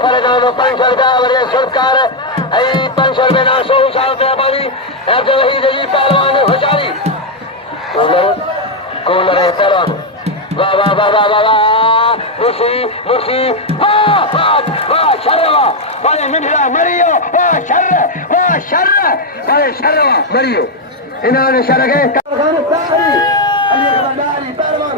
Pehlwan 500 रुपया सरकार आई 500 रुपये ना 100 साल पे पानी अब जो वही जी पहलवान होशियारी कूलर है पहलवान वाह वाह वाह वाह वाह वाह मुर्शी वाह वाह वाह शर्मा बड़े मिठड़ा मरियो वाह शर्र बड़े शर्मा मरियो इन्होंने शर्र के कारखान सारी अली खबरदारी पहलवान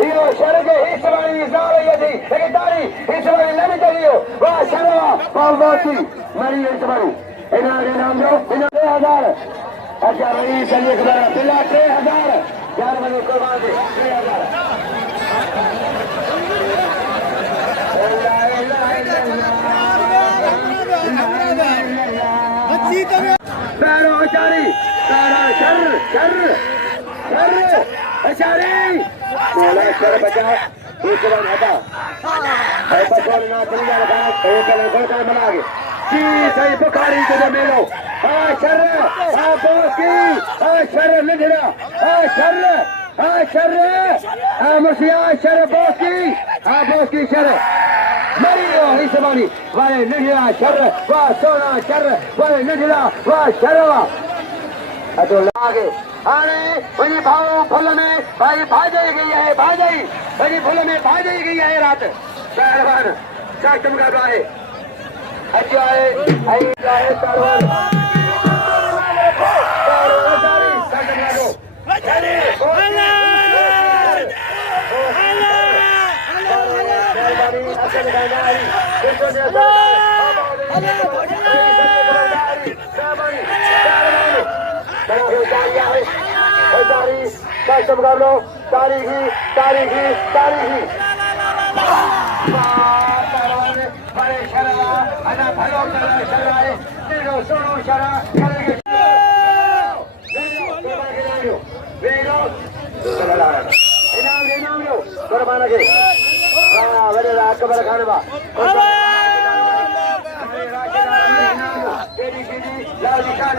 Io Sharge Hismani Zari Secretary Hismani Lemitario Wa Sharwa Pavati Mari Hismani Inare Namjo Inare Hazar Ajari Sali Kabara Tilla 3000 4 बजे कुर्बान दे 3000 पैरों आचारी तारा शर आचारी बोला शर बचा दूसरा हटा है बचोल ना चली जा रहा है एक कर बना के जी सही बुखारी को मिलो शर शर लिखना शर मुसिया शर बोकी शर मरियो हिसबानी वाले निगला शर वा सोना शर वाले निगला वा शरवा अतो लागे अरे वही भाव फल में भाई भाजाई गई है वही फल में भाजाई गई है रात पहलवान क्या चमका रहा है अच्छा है आई जाए पहलवान तारीखी बड़े शरा अना भलो शराए सोनो शरा इनाम लो कुर्बान के बड़े अकबर खान बा लाउदी खान